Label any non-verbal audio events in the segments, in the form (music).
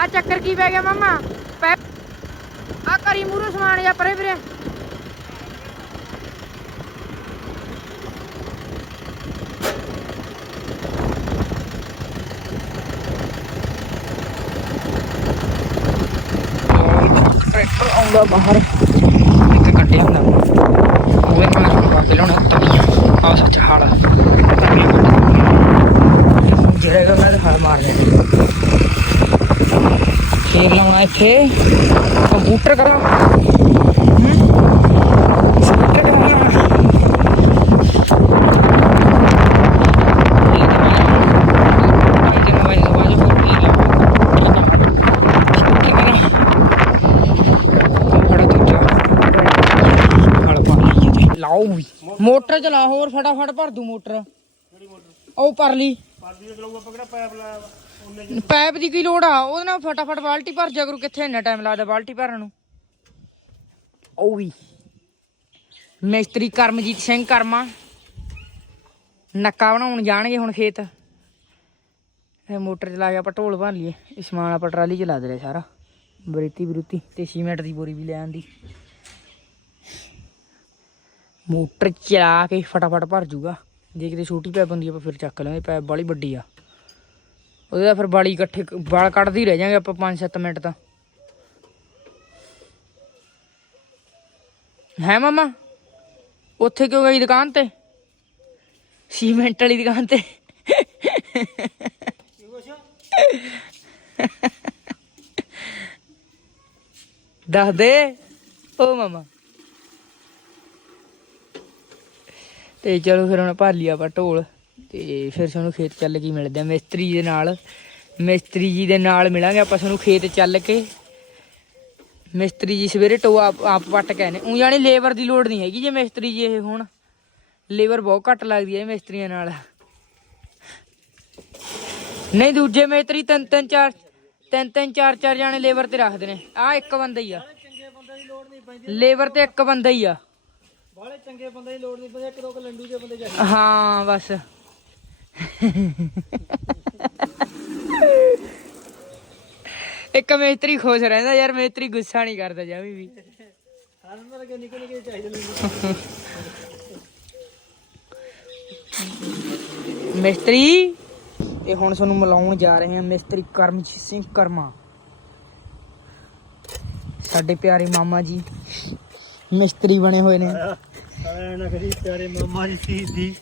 ਆ ਚੱਕਰ ਕੀ ਪੈ ਗਿਆ ਮਾਮਾ? ਪੈ ਆ ਕਰੀ ਮੂਰੂ ਸਮਾਨ ਜਾਂ ਪਰੇ ਵੀਰੇ। ਟਰੈਕਟਰ ਆਉਂਦਾ ਬਾਹਰ। ਇੱਕ ਕੱਢਿਆ ਹੁੰਦਾ ਉਹਦੇ ਨਾਲ ਹੁਣ ਪਾ ਕੇ ਲਿਆਉਣਾ ਤਵੀਆਂ ਆ ਸੱਚ ਹਾਲ ਜਿਹੜੇ ਮੈਂ ਹਲ ਮਾਰ ਦੇ ਫੇਰ ਲਾਉਣਾ ਇੱਥੇ ਕੰਪਿਊਟਰ ਕਰਾਂ ਕੰਪਿਊਟਰ ਕਰਾਂ ਲਾਓ ਵੀ ਮੋਟਰ ਚਲਾ ਹੋਰ ਫਟਾਫਟ ਭਰ ਦੂ ਮੋਟਰ ਉਹ ਪਰ ਲਈ ਪੈਪ ਦੀ ਕੀ ਲੋੜ ਆ? ਉਹਦੇ ਨਾਲ ਫਟਾਫਟ ਬਾਲਟੀ ਭਰ ਜਾ ਕਰੂ, ਕਿੱਥੇ ਇੰਨਾ ਟਾਈਮ ਲੱਗਦਾ ਬਾਲਟੀ ਭਰਨ ਨੂੰ? ਉਹ ਵੀ ਮਿਸਤਰੀ ਕਰਮਜੀਤ ਸਿੰਘ ਕਰਮਾ। ਨੱਕਾ ਬਣਾਉਣ ਜਾਣਗੇ ਹੁਣ ਖੇਤ। ਇਹ ਮੋਟਰ ਚਲਾ ਕੇ ਆਪਾਂ ਢੋਲ ਭਰ ਲਈਏ। ਇਹ ਸਮਾਨ ਆਪਾਂ ਟਰਾਲੀ ਚ ਲਾ ਦੇ ਸਾਰਾ। ਬਰੀਤੀ ਬਰੂਤੀ ਤੇ ਸੀਮੈਂਟ ਦੀ ਬੋਰੀ ਵੀ ਲੈ ਆਂਦੀ। ਮੋਟਰ ਚਲਾ ਕੇ ਫਟਾਫਟ ਭਰ ਜੂਗਾ। ਜੇ ਕਿਤੇ ਛੋਟੀ ਪੈਪ ਹੁੰਦੀ ਆ ਆਪਾਂ ਫਿਰ ਚੱਕ ਲਾਂਗੇ। ਪੈਪ ਬਾਲੀ ਵੱਡੀ ਆ। ਉਹਦੇ ਦਾ ਫਿਰ ਬਾਲੀ ਇਕੱਠੇ ਵਾਲ ਕੱਢਦੇ ਹੀ ਰਹਿ ਜਾਾਂਗੇ ਆਪਾਂ 5-7 ਮਿੰਟ ਤਾਂ। ਹੈ ਮਾਮਾ? ਉੱਥੇ ਕਿਉਂ ਗਈ ਦੁਕਾਨ ਤੇ? ਸੀਮੈਂਟ ਵਾਲੀ ਦੁਕਾਨ ਤੇ। ਦੱਸ ਦੇ। ਓ ਮਾਮਾ। ਤੇ ਚਲੋ ਫਿਰ ਹੁਣ ਭਰ ਲਿਆ ਆਪਾਂ ਢੋਲ। ਤੇ ਫਿਰ ਸਾਨੂੰ ਖੇਤ ਚੱਲ ਕੇ ਮਿਲਦੇ ਆ ਮਿਸਤਰੀ ਦੇ ਨਾਲ। ਮਿਸਤਰੀ ਜੀ ਦੇ ਨਾਲ ਮਿਲਾਂਗੇ ਆਪਾਂ ਸਾਨੂੰ ਖੇਤ ਚੱਲ ਕੇ। ਮਿਸਤਰੀ ਜੀ ਸਵੇਰੇ ਟੋ ਆਪ ਪੱਟ ਕੇ ਨੇ। ਉਹ ਜਾਨੀ ਲੇਬਰ ਦੀ ਲੋੜ ਨਹੀਂ ਹੈਗੀ ਜੇ ਮਿਸਤਰੀ ਜੀ ਇਹ ਹੁਣ। ਲੇਬਰ ਬਹੁਤ ਘੱਟ ਲੱਗਦੀ ਹੈ ਮਿਸਤਰੀਆਂ ਨਾਲ। ਨਹੀਂ ਦੂਜੇ ਮਿਸਤਰੀ ਤਿੰਨ ਤਿੰਨ ਚਾਰ ਤਿੰਨ ਤਿੰਨ ਚਾਰ ਚਾਰ ਜਾਣੇ ਲੇਬਰ ਤੇ ਰੱਖਦੇ ਨੇ। ਆ ਇੱਕ ਬੰਦਾ ਹੀ ਆ। ਲੇਬਰ ਤੇ ਇੱਕ ਬੰਦਾ ਹੀ ਆ। ਬਾਲੇ ਚੰਗੇ ਬੰਦੇ ਦੀ ਲੋੜ ਨਹੀਂ ਪੈਂਦੀ ਇੱਕ ਦੋ ਕੁ ਲੰਡੂ ਦੇ ਬੰਦੇ ਚਾਹੀਦੇ। ਹਾਂ ਬਸ। (laughs) ਇੱਕ ਮੇਤਰੀ ਖੁਸ਼ ਰਹਿੰਦਾ ਯਾਰ ਮੇਤਰੀ ਗੁੱਸਾ ਨਹੀਂ ਕਰਦਾ ਜਮੀ ਵੀ। ਚਾਹੀਦੇ ਲੰਡੂ ਮਿਸਤਰੀ ਤੇ ਹੁਣ ਤੁਹਾਨੂੰ ਮਿਲਾਉਣ ਜਾ ਰਹੇ ਹਾਂ ਮਿਸਤਰੀ ਕਰਮਜੀਤ ਸਿੰਘ ਕਰਮਾ। ਸਾਡੇ ਪਿਆਰੇ ਮਾਮਾ ਜੀ ਮਿਸਤਰੀ ਬਣੇ ਹੋਏ ਨੇ। ਨਾ ਕਰੀ ਪਿਆਰੇ ਮਾਮਾ ਜੀ ਸੀ ਦੀ।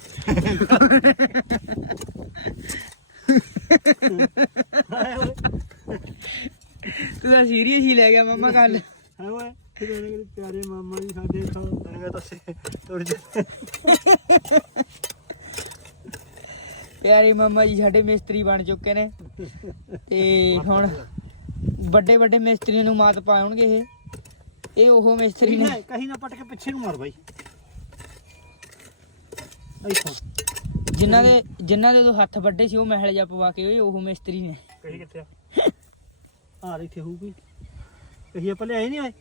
ਤੂੰ ਤਾਂ ਸੀਰੀਅਸ ਹੀ ਲੈ ਗਿਆ ਮਾਮਾ ਹੈ ਓਏ ਕਰੀ ਪਿਆਰੇ ਮਾਮਾ ਜੀ ਸਾਡੇ ਤੋਂ ਤਨਗਾ ਦੱਸੇ ਤੁਰ ਜਾ। ਪਿਆਰੇ ਮਾਮਾ ਜੀ ਸਾਡੇ ਮਿਸਤਰੀ ਬਣ ਚੁੱਕੇ ਨੇ। ਤੇ ਹੁਣ ਵੱਡੇ ਵੱਡੇ ਮਿਸਤਰੀਆਂ ਨੂੰ ਮਾਤ ਪਾਉਣਗੇ ਇਹ। ਇਹ ਉਹ ਮਿਸਤਰੀ ਨੇ। ਕਹੀਂ ਕਹੀਂ ਨਾ ਪਟ ਕੇ ਪਿੱਛੇ ਨੂੰ ਮਾਰ ਬਾਈ। ਇੱਥੋਂ। ਜਿਨ੍ਹਾਂ ਦੇ ਜਿਨ੍ਹਾਂ ਦੇ ਉਦੋਂ ਹੱਥ ਵੱਡੇ ਸੀ ਉਹ ਮਹਿਲ ਜਾ ਪਵਾ ਕੇ ਉਹ ਮਿਸਤਰੀ ਨੇ। ਕਹੀ ਕਿੱਥੇ ਆ? ਆ ਇੱਥੇ ਹੋਊਗੀ। ਕਹੀ ਆਪਾਂ ਲਿਆਏ ਨਹੀਂ ਆਏ?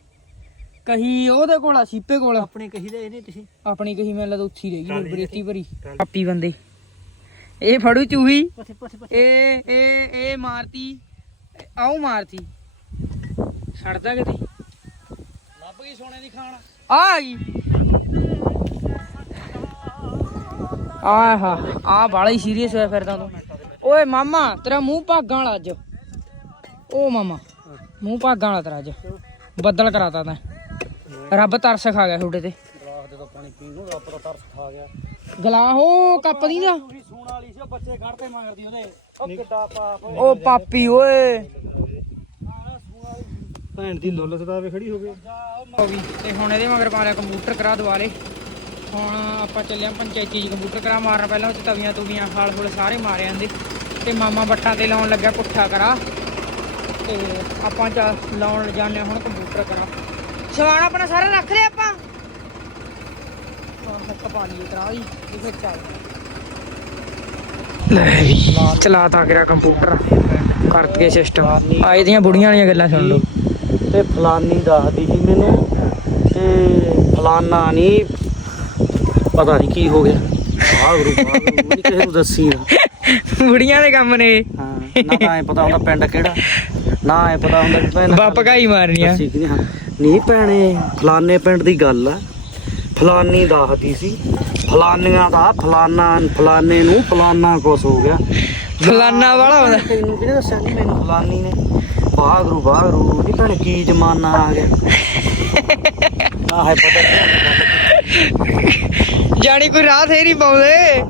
ਕਹੀ ਉਹਦੇ ਕੋਲ ਆ ਸੀਪੇ ਕੋਲ। ਆਪਣੇ ਕਹੀ ਲਿਆਏ ਨਹੀਂ ਤੁਸੀਂ? ਆਪਣੀ ਕਹੀ ਮੈਨੂੰ ਲੱਗਦਾ ਉੱਥੀ ਰਹਿ ਟਰਾਲੀ ਗਈ ਚ ਬਰੇਤੀ ਭਰੀ। ਟਰਾਲੀ। ਪਾਪੀ ਬੰਦੇ। ਇਹ ਫੜੂ ਚੂਹੀ। ਪੱਥੇ ਪੱਥੇ ਪੱਥੇ ਇਹ ਇਹ ਇਹ ਮਾਰਤੀ। ਆਉ ਮਾਰਤੀ। ਛੱਡਦਾ ਕਿਤੇ। ਲੱਭ ਗਈ ਸੋਨੇ ਦੀ ਖਾਣ। ਆ ਗਈ। ਆਹਾ ਆ ਬਾਲਾ ਹੀ ਸੀਰੀਅਸ ਹੋਇਆ ਫਿਰਦਾ ਤੂੰ। ਓਏ ਮਾਮਾ ਤੇਰਾ ਮੂੰਹ ਭਾਗਾਂ ਵਾਲਾ ਅੱਜ। ਓ ਮਾਮਾ ਮੂੰਹ ਭਾਗਾਂ ਵਾਲਾ ਤੇਰਾ ਅੱਜ। ਬੱਦਲ ਕਰਾਤਾ ਤੈਂ ਰੱਬ ਤਰਸ ਖਾ ਗਿਆ ਤੁਹਾਡੇ ਤੇ। ਰਾਤ ਦਾ ਪਾਣੀ ਪੀਣ ਨੂੰ ਰੱਬ ਦਾ ਤਰਸ ਖਾ ਗਿਆ। ਗਲਾ ਹੋ ਕੱਪ ਦੀ ਦਾ ਤੁਸੀਂ ਸੂਣ ਵਾਲੀ ਸੀ ਉਹ ਬੱਚੇ ਕੱਢਦੇ ਮਗਰਦੀ ਉਹਦੇ। ਉਹ ਕਿੱਡਾ ਪਾਪ ਓ ਪਾਪੀ ਓਏ। ਭੈਣ ਦੀ ਲੁੱਲ ਸਦਾ ਵੇ ਖੜੀ ਹੋ ਗਈ। ਹੋ ਗਈ ਤੇ ਹੁਣ ਇਹਦੇ ਮਗਰ ਪਾ ਲਿਆ ਕੰਪਿਊਟਰ ਕਰਾ ਦਵਾਲੇ ਹੁਣ ਆਪਾਂ ਚੱਲਿਆ ਪੰਚਾਇਤੀ ਜੀ ਕੰਪਿਊਟਰ ਕਰਾ ਮਾਰਨ। ਪਹਿਲਾਂ ਉੱਥੇ ਤਵੀਆਂ ਤੁਵੀਆਂ ਖਾਲ ਖੁਲ ਸਾਰੇ ਮਾਰੇ ਜਾਂਦੇ ਤੇ ਮਾਮਾ ਬੱਟਾਂ ਤੇ ਲਾਉਣ ਲੱਗਿਆ ਪੁੱਠਾ ਕਰਾ। ਤੇ ਆਪਾਂ ਚ ਲਾਉਣ ਹਾਂ ਹੁਣ ਕੰਪਿਊਟਰ ਕਰਾ। ਸਮਾਨ ਆਪਣਾ ਸਾਰਾ ਰੱਖ ਲਿਆ ਆਪਾਂ। ਹਾਂ ਹੱਕ ਪਾ ਲਈਏ ਕਰਾ ਦੀ ਤੇ ਫਿਰ ਚੱਲ ਲੈ ਵੀ ਚਲਾਤਾ ਗਿਆ ਕੰਪਿਊਟਰ? ਸਿਸਟਮ ਆ ਇਹਦੀਆਂ ਬੁੜੀਆਂ ਵਾਲੀਆਂ ਗੱਲਾਂ ਸੁਣ ਲਓ। ਤੇ ਫਲਾਨੀ ਦੱਸਦੀ ਸੀ ਮੈਨੂੰ। ਤੇ ਫਲਾਨਾ ਨਹੀਂ ਪਤਾ ਨਹੀਂ ਕੀ ਹੋ ਗਿਆ। ਵਾਹ ਗੁਰੂ ਵਾਹ ਗੁਰੂ ਨਹੀਂ ਕਿਸੇ ਨੂੰ ਦੱਸੀ ਨਾ। ਬੁੜੀਆਂ ਦੇ ਕੰਮ ਨੇ ਹਾਂ ਨਾ ਤਾਂ ਐ ਪਤਾ ਹੁੰਦਾ ਪਿੰਡ ਕਿਹੜਾ। ਨਾ ਐ ਪਤਾ ਹੁੰਦਾ ਵੀ ਭੈਣ ਬੱਪ ਘਾਈ ਮਾਰਨੀਆਂ। ਦੱਸੀ ਕਿ ਹਾਂ। ਨਹੀਂ ਭੈਣੇ ਫਲਾਣੇ ਪਿੰਡ ਦੀ ਗੱਲ ਆ। ਫਲਾਨੀ ਦੱਸਦੀ ਸੀ। ਫਲਾਨੀਆਂ ਦਾ ਫਲਾਨਾ ਫਲਾਨੇ ਨੂੰ ਫਲਾਨਾ ਕੁਛ ਹੋ ਗਿਆ। ਫਲਾਨਾ ਵਾਲਾ ਹੁੰਦਾ। ਤੈਨੂੰ ਕਿਹਨੇ ਦੱਸਿਆ ਨਹੀਂ ਮੈਨੂੰ ਫਲਾਨੀ ਨੇ? ਵਾਹਿਗੁਰੂ ਵਾਹਿਗੁਰੂ ਨਹੀਂ ਭੈਣ ਕੀ ਜ਼ਮਾਨਾ ਆ ਗਿਆ। (laughs) ਨਾ ਹੈ ਪਤਾ ਨਹੀਂ ਜਾਣੀ ਕੋਈ ਰਾਹ ਹੀ ਪਾਉਂਦੇ।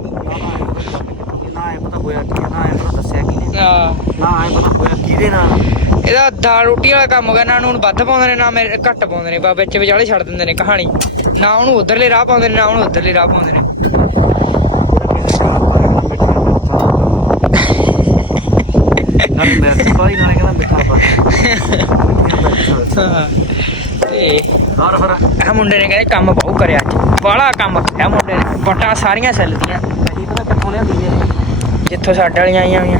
ਨਾ ਹੈ। ਪਤਾ ਹੋਇਆ ਕੀ ਆ, ਨਾ ਹੈ ਪਤਾ ਦੱਸਿਆ ਕੀ ਨੇ ਆ ਨਾ ਹੈ ਪਤਾ ਹੋਇਆ ਕਿਹਦੇ ਨਾਲ? ਇਹਦਾ ਦਾਲ ਰੋਟੀ ਵਾਲਾ ਕੰਮ ਹੋਗਾ ਨਾ ਵੱਧ ਪਾਉਂਦੇ ਨੇ ਨਾ ਮੇਰੇ ਘੱਟ ਪਾਉਂਦੇ ਨੇ ਬਾ ਵਿੱਚ ਵਿਚਾਲੇ ਛੱਡ ਦਿੰਦੇ ਨੇ ਕਹਾਣੀ। ਨਾ ਉਹਨੂੰ ਉਧਰਲੇ ਰਾਹ ਪਾਉਂਦੇ ਨੇ ਨਾ ਉਹਨੂੰ ਉਧਰਲੇ ਰਾਹ ਪਾਉਂਦੇ ਨੇ। ਨਾਲ ਮੈਂ ਭਾਈ ਨਾਲ ਕਹਿੰਦਾ ਮਿੱਠਾ ਪਾ। (laughs) ਹਾਂ। ਹੋਰ ਹੋਰ। ਇਹ ਮੁੰਡੇ ਨੇ ਕਹਿੰਦੇ ਕੰਮ ਬਹੁ ਕਰਿਆ ਅੱਜ। ਬਾਹਲਾ ਕੰਮ ਕਰਿਆ ਮੁੰਡੇ ਨੇ। ਪਟਾ ਸਾਰੀਆਂ ਸੈੱਲ ਦੀਆਂ ਅਜੀ ਪਤਾ ਕਿੱਥੋਂ ਲਿਆਂਦੀ ਹੈ ਜਿੱਥੋਂ ਸਾਡੇ ਵਾਲੀਆਂ ਆਈਆਂ ਹੋਈਆਂ।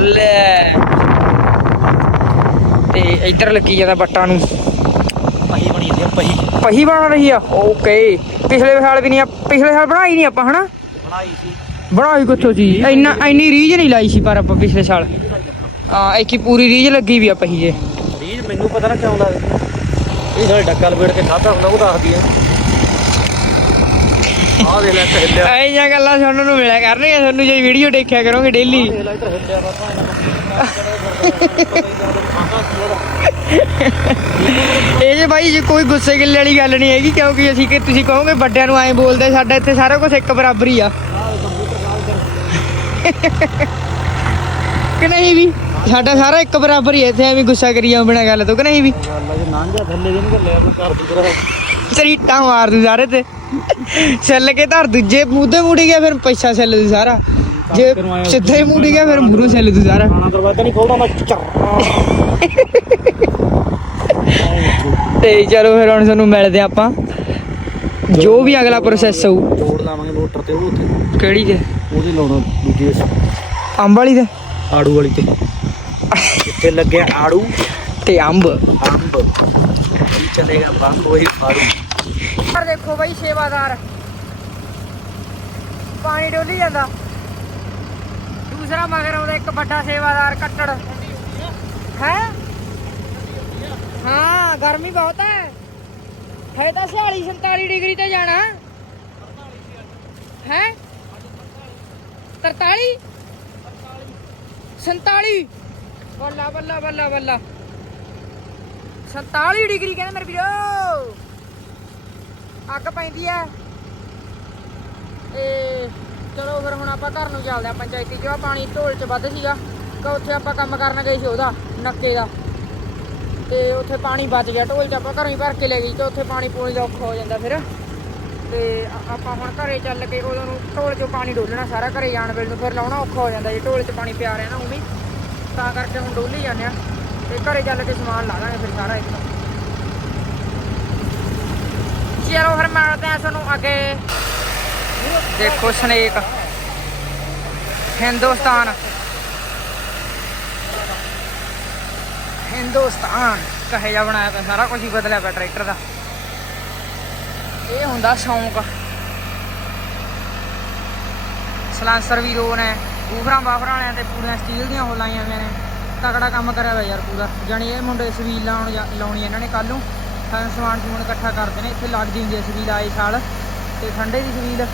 ਲੈ। ਤੇ ਇੱਧਰ ਲੱਗੀ ਜਾਂਦਾ ਬੱਟਾਂ ਨੂੰ। ਪਹੀ ਬਣੀ ਜਾਂਦੀ ਪਹੀ। ਪਹੀ ਬਣ ਰਹੀ ਆ। ਓਕੇ। ਪਿਛਲੇ ਸਾਲ ਵੀ ਨਹੀਂ ਆ ਪਿਛਲੇ ਸਾਲ ਬਣਾਈ ਨਹੀਂ ਆਪਾਂ ਹਨਾ? ਬਣਾਈ ਸੀ। ਬਣਾਈ ਕਿੱਥੋਂ ਸੀ? ਇੰਨਾ ਇੰਨੀ ਰੀਝ ਨਹੀਂ ਲਾਈ ਸੀ ਪਰ ਆਪਾਂ ਪਿਛਲੇ ਸਾਲ। ਹਾਂ ਇੱਕ ਪੂਰੀ ਰੀਝ ਲੱਗੀ ਵੀ ਆ ਪਹੀ ਜੇ। ਰੀਜ ਮੈਨੂੰ ਪਤਾ ਨਾ ਕਿਉਂ ਲੱਗਦਾ ਇਹ ਸਾਡੇ ਡੱਕਾ ਲਪੇੜ ਕੇ ਖਾਦਾ ਹੁੰਦਾ ਉਹ ਦੱਸਦੀ ਆ। ਆਹ ਦੇ ਲੈ ਤੇ ਹਿੱਲਿਆ। ਐ ਜਾਂ ਗੱਲਾਂ ਸੁਣਨ ਨੂੰ ਮਿਲਿਆ ਕਰਨਗੀਆਂ ਤੁਹਾਨੂੰ ਜੇ ਵੀਡੀਓ ਦੇਖਿਆ ਕਰੋਗੇ ਡੇਲੀ ਇਹ ਲੈ ਇੱਧਰ ਹਿੱਲਿਆ ਬਾਬਾ ਇਹ ਜੇ ਬਾਈ ਜੇ ਕੋਈ ਗੁੱਸੇ ਗਿੱਲੇ ਵਾਲੀ ਗੱਲ ਨਹੀਂ ਹੈਗੀ ਕਿਉਂਕਿ ਅਸੀਂ ਕਿ ਤੁਸੀਂ ਕਹੋਗੇ ਵੱਡਿਆਂ ਨੂੰ ਐਂ ਬੋਲਦੇ ਸਾਡਾ ਇੱਥੇ ਸਾਰਾ ਕੁਝ ਇੱਕ ਬਰਾਬਰ ਹੀ ਆ ਕਿ ਨਹੀਂ ਵੀ? ਸਾਡਾ ਸਾਰਾ ਇੱਕ ਬਰਾਬਰ ਹੀ ਹੈ ਇੱਥੇ ਐਵੇਂ ਗੁੱਸਾ ਕਰੀ ਜਾਓ ਬਿਨਾਂ ਗੱਲ ਤੋਂ ਕਿ ਨਹੀਂ ਵੀ? ਦੇ ਦੀ ਚਰੀਟਾਂ ਮਾਰ ਦੂ ਸਾਰੇ ਤੇ। ਛੱਲ ਕੇ ਧਰ ਦੂਜੇ ਮੂਧੇ ਮੁੜੀ ਗਿਆ ਫਿਰ ਪੈਸਾ ਛੱਲ ਦੂ ਸਾਰਾ। ਜੇ ਸਿੱਧਾ ਹੀ ਮੁੜੀ ਗਿਆ ਫਿਰ ਮੂਰੂ ਛੱਲ ਦੂ ਸਾਰਾ। ਖਾਣਾ ਦਰਵਾਜ਼ਾ ਨਹੀਂ ਖੋਲਦਾ ਮੈਂ ਚੱਰ ਤੇ ਚਲੋ ਫਿਰ ਹੁਣ ਤੁਹਾਨੂੰ ਮਿਲਦੇ ਆਪਾਂ। ਜੋ ਵੀ ਅਗਲਾ ਪ੍ਰੋਸੈਸ ਹੋਊ। ਜੋੜ ਲਾਵਾਂਗੇ ਮੋਟਰ ਤੇ ਉਹ ਉੱਥੇ। ਕਿਹੜੀ ਤੇ? ਉਹਦੀ ਲਾਉਣਾ ਦੂਜੀ ਦੇ ਅੰਬ ਵਾਲੀ ਤੇ? ਆੜੂ ਵਾਲੀ ਤੇ। ਇੱਥੇ ਲੱਗਿਆ ਆੜੂ। ਤੇ ਅੰਬ। ਅੰਬ। ਕੀ ਚਲੇਗਾ? ਬੰਬ ਉਹੀ ਫਾੜੂ। ਪਰ ਦੇਖੋ ਬਾਈ ਸੇਵਾਦਾਰ। ਪਾਣੀ ਡੋਲੀ ਜਾਂਦਾ। ਦੂਸਰਾ ਮਗਰ ਆਉਂਦਾ ਇੱਕ ਵੱਡਾ ਸੇਵਾਦਾਰ ਕੱਟੜ। ਹੈ? ਹਾਂ ਗਰਮੀ ਬਹੁਤ ਹੈ ਹੈ ਤਾਂ 46 47 ਡਿਗਰੀ ਤੇ ਜਾਣਾ। ਹੈ? 43 47 ਬੱਲਾ ਬੱਲਾ ਬੱਲਾ ਬੱਲਾ 47 ਡਿਗਰੀ ਕਹਿੰਦੇ ਮੇਰੇ ਵੀਰੋ। ਅੱਗ ਪੈਂਦੀ ਐ। ਤੇ ਚਲੋ ਫਿਰ ਹੁਣ ਆਪਾਂ ਘਰ ਨੂੰ ਚੱਲਦੇ ਆ ਪੰਚਾਇਤੀ ਚ। ਪਾਣੀ ਢੋਲ ਚ ਵੱਧ ਸੀਗਾ। ਕਿ ਉੱਥੇ ਆਪਾਂ ਕੰਮ ਕਰਨ ਗਏ ਸੀ ਉਹਦਾ, ਨੱਕੇ ਦਾ। ਤੇ ਉੱਥੇ ਪਾਣੀ ਬਚ ਗਿਆ। ਢੋਲ ਚ ਆਪਾਂ ਘਰੋਂ ਹੀ ਭਰ ਕੇ ਲੈ ਗਈ ਤੇ ਉੱਥੇ ਪਾਣੀ ਪੂਣੀ ਦਾ ਔਖਾ ਹੋ ਜਾਂਦਾ ਫਿਰ। ਤੇ ਆਪਾਂ ਹੁਣ ਘਰੇ ਚੱਲ ਕੇ ਉਦੋਂ ਨੂੰ ਢੋਲ ਚੋਂ ਪਾਣੀ ਡੋਲਣਾ, ਸਾਰਾ ਘਰੇ ਜਾਣ ਵੇਲੇ ਨੂੰ ਫਿਰ ਲਾਉਣਾ ਔਖਾ ਹੋ ਜਾਂਦਾ ਜੇ ਢੋਲ ਚ ਪਾਣੀ ਪਿਆ ਰਿਹਾ ਨਾ ਉਵੇਂ। ਹੀ। ਤਾਂ ਕਰਕੇ ਹੁਣ ਡੋਲੀ ਜਾਂਦੇ ਆ ਤੇ ਘਰੇ ਚੱਲ ਕੇ ਸਮਾਨ ਲਾ ਦਾਂਗੇ ਫਿਰ ਸਾਰਾ ਇੱਕ ਚਲੋ ਫਿਰ ਮਿਲਦੇ ਆ ਤੁਹਾਨੂੰ ਅੱਗੇ। ਦੇਖੋ ਸਨੇਕ। ਹਿੰਦੁਸਤਾਨ। ਹਿੰਦੁਸਤਾਨ। ਕਹੇ ਜਾ ਬਣਾਇਆ ਤਾਂ ਸਾਰਾ ਕੁਝ ਹੀ ਬਦਲਿਆ ਪਿਆ ਟਰੈਕਟਰ ਦਾ। ਇਹ ਹੁੰਦਾ ਸ਼ੌਂਕ। ਸਲਾਂਸਰ ਵੀ ਰੋ ਨੇ ਊਫਰਾਂ ਬਾਫਰਾਂ ਵਾਲਿਆਂ ਤੇ ਪੂਰੀਆਂ ਸਟੀਲ ਦੀਆਂ ਹੋ ਲਾਈਆਂ ਨੇ। ਤਕੜਾ ਕੰਮ ਕਰਿਆ ਵਾ ਯਾਰ ਪੂਰਾ। ਜਾਣੀ ਇਹ ਮੁੰਡੇ ਸਵੀਲ ਲਾਉਣ ਲਾਉਣੀ ਇਹਨਾਂ ਨੇ ਕੱਲ ਨੂੰ। ਸਮਾਨ ਸਮੂਨ ਇਕੱਠਾ ਕਰਦੇ ਨੇ, ਇੱਥੇ ਲੱਗਦੀ ਹੁੰਦੀ ਹੈ ਸਵੀਲ ਆਏ ਸਾਲ। ਤੇ ਠੰਡੇ ਦੀ ਸਵੀਲ,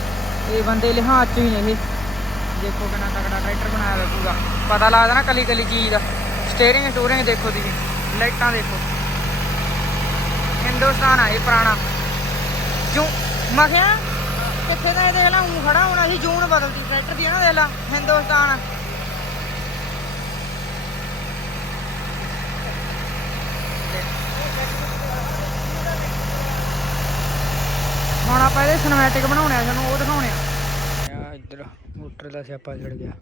ਇਹ ਬੰਦੇ ਲਿਹਾਜ਼ ਚ ਹੀ ਨੇ ਇਹ। ਦੇਖੋ ਕਿੰਨਾ ਤਕੜਾ ਟਰੈਕਟਰ ਬਣਾਇਆ ਹੋਇਆ ਪੂਰਾ। ਪਤਾ ਲੱਗਦਾ ਨਾ ਕੱਲੀ ਕੱਲੀ ਚੀਜ਼ ਦਾ। ਸਟੀਅਰਿੰਗ ਸਟੂਰਿੰਗ ਦੇਖੋ ਤੁਸੀਂ। ਲਾਈਟਾਂ ਦੇਖੋ। ਹਿੰਦੁਸਤਾਨ ਆ ਇਹ ਪੁਰਾਣਾ। ਜੂ ਮਖਿਆ ਕਿੱਥੇ ਦਾ ਇਹ ਦੇਖ ਲਾ ਊਂ ਖੜਾ ਹੁਣ ਅਸੀਂ ਜੂਨ ਬਦਲਦੀ ਟਰੈਕਟਰ ਦੀ ਨਾ, ਦੇਖ ਲਾ, ਹਿੰਦੁਸਤਾਨ। ਹੁਣ ਆਪਾਂ ਇਹਦੇ ਸਿਨੇਮੈਟਿਕ ਬਣਾਉਣੇ ਆ ਸਾਨੂੰ ਉਹ ਦਿਖਾਉਣੇ ਆ। ਇੱਧਰ, ਮੋਟਰ ਦਾ ਸਿਆਪਾ ਛੜ ਗਿਆ।